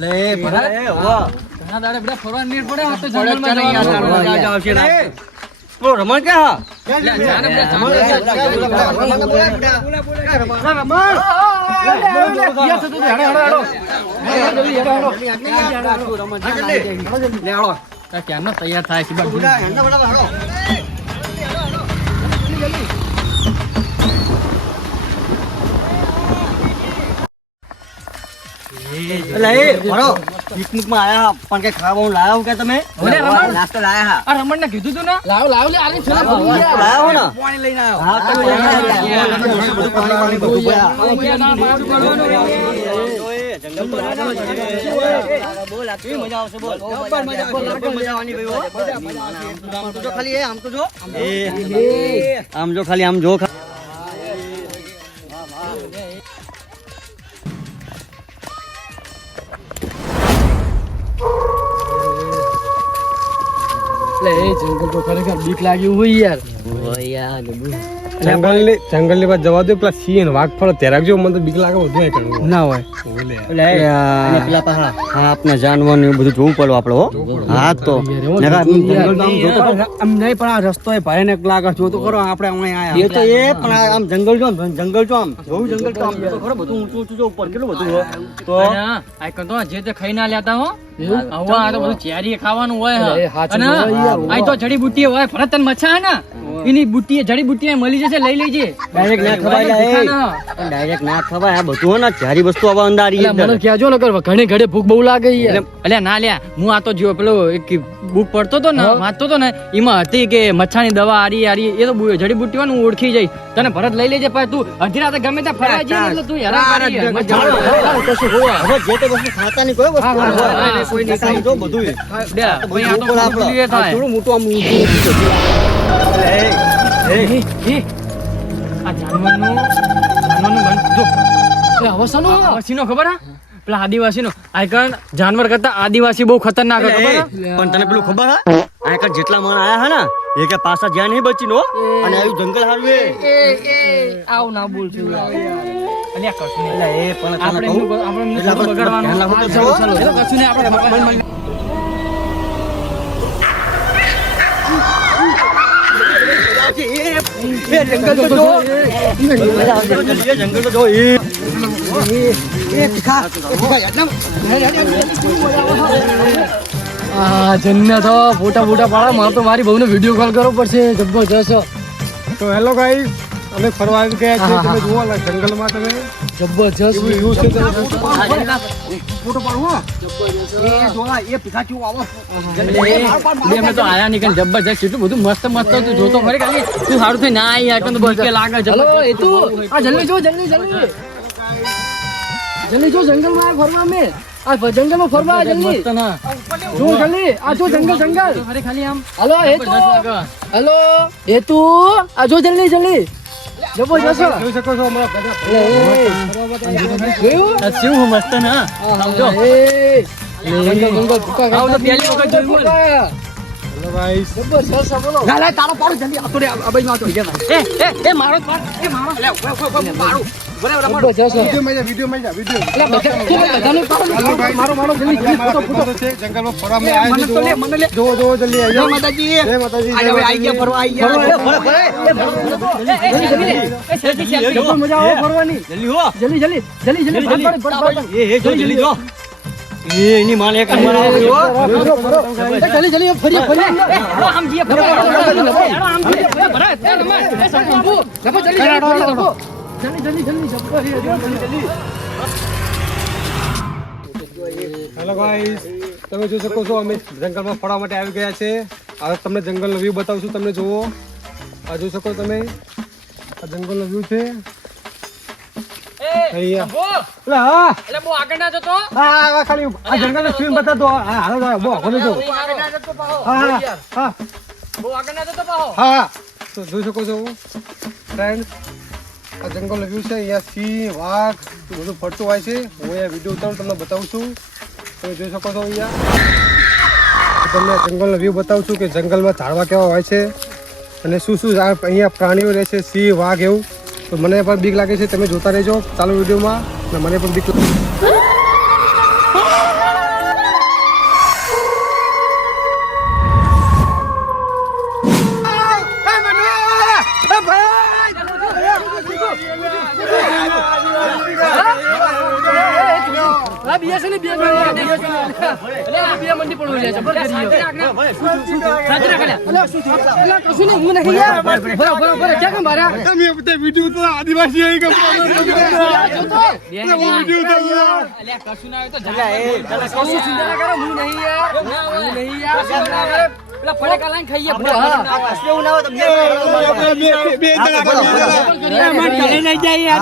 લે ભરત એ, ઘણા દાડે બધા ફરવા નીર પડે આ જંગલમાં ચાલે યાર, જવાનું. ચાલે, મજા આવશે રાત. પેલો રમણ ક્યાં લે, જાને બધા જંગલ આ ક્યારનો તૈયાર થાય છે એટલે એ ભરો પિકનિકમાં આયા પણ કઈ ખાવાનું લાયા કે તમે નાસ્તો લાયા હા કીધું તું ને લાવ લાવ લે આને છેલ્લા ભરી ગયા. હો ને પાણી લઈને આવ્યો હા તો બધું પાણી પાણી બધું ગયા. આમ જો ખાલી આમ જો લે એ જંગલ તો ખરેખર બીક લાગ્યું હોય યાર. જંગલની જંગલની વાત જવા દો પેલા સિંહ ને વાઘ ફળ ત્યારે રાખજો મને તો બીક લાગે બધું કરવું ના હોય. અને હા. આપણે જાનવર ને બધું જોવું પડે આપણે હા. તો. આમ નહીં પણ આ રસ્તો એ ભયાનક લાગે જો તો ખરો આપણે અહીંયા એ તો એ પણ આમ જંગલ જો જંગલ જો આમ જોવું જંગલ તો આમ તો ખરો બધું ઊંચું ઊંચું જો ઉપર કેટલું બધું તો આ કંતો જે તે ખાઈ ના લેતા હો. હવે આ તો બધું ચેરી ખાવાનું હોય અને આ તો જડીબુટ્ટી હોય ફરતન તને મચ્છા ને? એની બુટ્ટી જડીબુટ્ટી મળી જશે લઈ લેજે. ડાયરેક્ટ ના ખવાય એ. ડાયરેક્ટ ના ખવાય. આ બધું હોય ને વસ્તુ આવા અંધારી એટલે મને કહેજો ને કર ઘણે ઘડે ભૂખ બહુ લાગે યાર એટલે ના લ્યા હું આ તો જો પેલો એક બુક પડતો તો ને વાંચતો તો ને એમાં હતી કે મચ્છાની દવા આરી આરી એ તો જડી જડીબુટ્ટી હું ઓળખી જઈ તને ભરત લઈ લેજે પણ તું અડધી રાતે ગમે ત્યાં ફરાય જઈએ એટલે તું હેરાન કરી કશું હવે. જે તે વસ્તુ ખાતા ની કોઈ વસ્તુ કોઈ નહીં બધું. થોડું મોટું આમ છે. એ, એ, એ, આ જાનવરનું જાનવરનું બન- જો. એ અવસાનો આદિવાસીનો ખબર હા? પેલા આદિવાસીનો. આ જાનવર કરતા આદિવાસી બહુ ખતરનાક ખબર પણ તને પેલું ખબર હા? આ જેટલા મણ આયા હા ને એ કે પાછા જ્યાં નહીં બચી નો અને આવ્યું જંગલ હારું એ આવું ના બોલશું અલ્યા કશું નહીં. એ પણ આપણે આપણે બગાડવાનું. ચાલો. ચાલો. કશું નહીં, આપણે જવાનું. એ જંગલ તો જો. એ જંગલ તો જો એ જન્નત ફોટા ફોટા પાડા મારે તો મારી બહુને વીડિયો કોલ કરવો પડશે. જબરજસ્ત. તો હેલો ગાઈસ અમે ફરવા આવી ગયા છીએ. તમે જુઓ ને જંગલમાં તમે. જબરજસ્ત. વ્યૂ છે ફોટો પાડવો એ જોવા એ તીખા આવો. અમે તો આયા કે જબરજસ્ત એટલું બધું મસ્ત મસ્ત તું જોતો ખરી ખાલી તું સારું થઈ ના આવી આ તો બસ કે લાગે હલો એ તું. આ જલ્દી જો જલ્દી જલ્દી જલ્દી જો જંગલમાં ફરવા અમે. આ જંગલમાં ફરવા જલ્દી જો જલ્દી આ જો જંગલ જંગલ. ખાલી આમ હલો હેતુ હલો હેતુ આ જો જલ્દી જલ્દી જબરજસ્ત જોઈ શકો છો અમારા બધા જોયું મસ્ત ને સમજો જંગલમાં જા વિડિયો માં જા વિડિયો. એટલે બધા- તું બધાનું પાડો, હેલો ગાઈસ મારો, મારો, જલ્દી, જલ્દી, ફોટો, ફોટો. છે જંગલમાં ફરવા જલ્દી મજા આવે ફરવાની. જલ્દી હો જલ્દી, જલ્દી, જલ્દી, જલ્દી. એ એ જો જલ્દી જો એની માલ એક નંબર જલ્દી, જલ્દી, ફરો, ફરો, ફરો. આમ એ. જલ્દી, જલ્દી, જલ્દી, જલ્દી, જલ્દી, જલ્દી. હેલો ગાઈસ તમે જોઈ શકો છો અમે જંગલમાં ફરવા માટે આવી ગયા છે હવે તમને જંગલનો વ્યૂ બતાવશું તમને જુઓ આ જોઈ શકો તમે આ જંગલનો વ્યૂ છે. જોઈ શકો છો. ફ્રેન્ડ આ જંગલનો વ્યૂ છે. અહીંયા સિંહ વાઘ બધું ફરતું હોય છે. હું અહીંયા વીડિયો ઉતારું તમને બતાવું છું. તમે જોઈ શકો છો અહીંયા. તમને જંગલનો વ્યૂ બતાવું છું કે જંગલમાં ઝાડવા કેવા હોય છે. અને શું શું અહીંયા પ્રાણીઓ રહે છે, સિંહ, વાઘ એવું? તો મને પણ બીક લાગે છે, તમે જોતા રહેજો. ચાલુ વિડીયોમાં. અને મને પણ બીક લાગે લે જબર કશું નહીં હું નહીં યાર ક્યાં કેમ તમે બધા વીડિયો તો આદિવાસી આવી ગયા કશું ના હોય તો કશું ચિંતા ના કરો હું નહીં યાર હું નહીં. પેલા લાઈને ખાઈએ એવું ના હોય બે જણા નહીં યાર.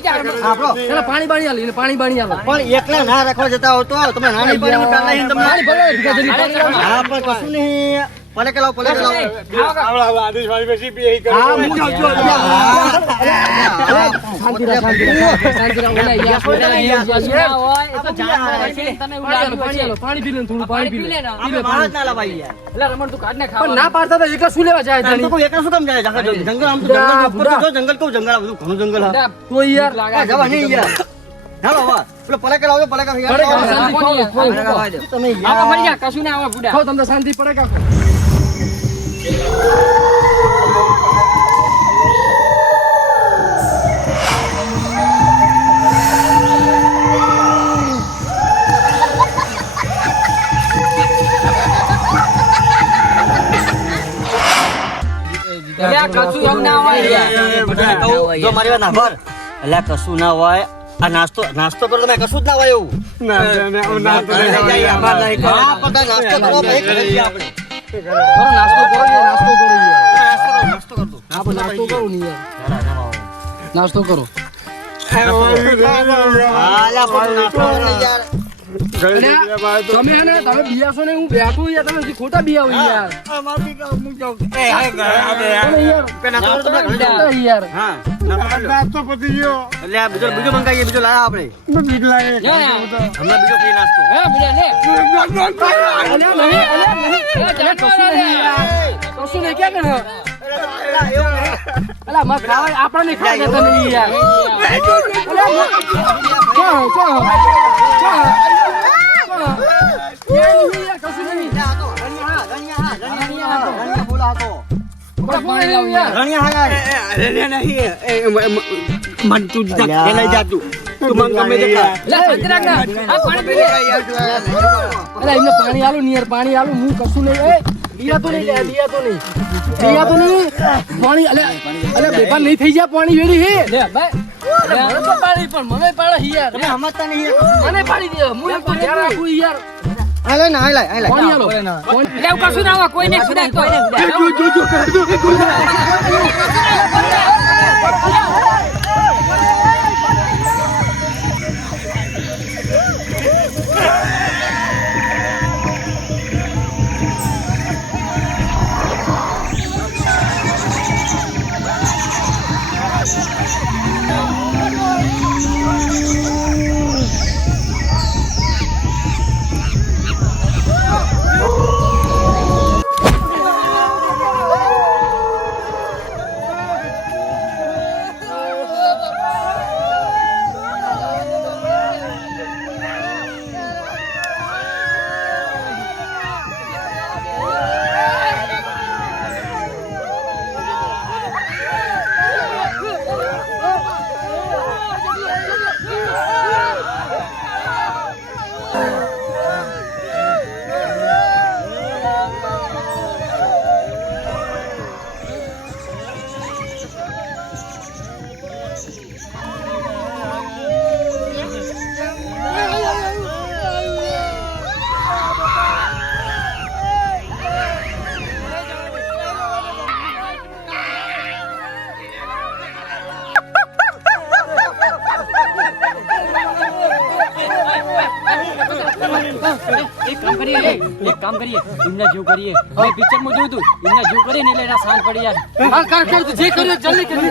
પાણી બાણી હાલી પાણી બાણી આલો. પણ એકલા ના રાખવા જતા હોતો તમે ના નહીં પાડે, હું કાલ આવીને તમને પાણી ભરો, ભીખા જરી પાણી આલો. હા પણ કશું નહીં. પલે કે લાવ પલે કે? લાવો આદિવાસી પછી બે હા, હું જાઉં છું. શાંતિ રાખ, શાંતિ રાખ, શાંતિ રાખ. ઓલા યાર, ઓલા યાર, પાણી પી લે થોડું પાણી પી લે. પી. ના પણ ના પાડતા એકલા શું લેવા જાય કોઈ શું કામ જાય? જંગલ આમ તો જંગલ બુડા. જંગલ કહું જંગલ આ બધું ઘણું જંગલ હા. તો યાર હા, જવા નહીં યાર. હાલો હવે. પેલો પલે કે લાવો પલે કે પડે કાં શાંતિ ખાઓ, ખાઓ, ખાઓ. તમે યાર. ખાઓ, તમને શાંતિ પડે કાં? જો મારી વાત ના એટલે કશું ના હોય આ નાસ્તો નાસ્તો કરો તમે કશું જ ના હોય એવું હા, નાસ્તો કરો પછી આપણે. કરો યાર, નાસ્તો કરો. નાસ્તો કરો, નાસ્તો કરો. નાસ્તો કરો. નાસ્તો કરો નાસ્તો કરો તમે હે ને તમે બિયાશો ને હું બેઠું યાર તમે હજી ખોટા બિયાવો યાર તમે યાર કરો તો. ખોટા યાર હા, નાસ્તો કરી લો. નાસ્તો પતી ગયો એટલે બીજો બીજો મંગાવીએ બીજો લાયા આપણે બીક લાગે હમણાં બીજો free નાસ્તો અલ્યા નહીં, અલ્યા કશું નહીં યાર. કશું નહીં, ક્યાં ગયો? અલ્યા, મારે ખાવા- આપણને ખાવા દેતા યાર. ક્યાં, ક્યાં? ક્યાં? ક્યાં? ક્યાં પાણી પી નિયર પાણી આલું આલું. હું કશું નહીં. દિયા તો નહીં. પાણી, અલ્યા, અલે બેપાર નહીં થઈ જાય પાણી વેડી હે અલ્યા, મને તો પાડી પણ મને પાડે યાર તમે સમજતા નહીં. મને પાડી દે હું તો ધ્યાન રાખું યાર ને, પાણી- એક કામ કરીએ એક કામ કરીએ. એમના જીવ કરીએ. હવે પિક્ચરમાં જોયું હતું એમના જીવ કરીએ ને એટલે એના શાંત પડી યાર તું જે કર્યું જલ્દી કરી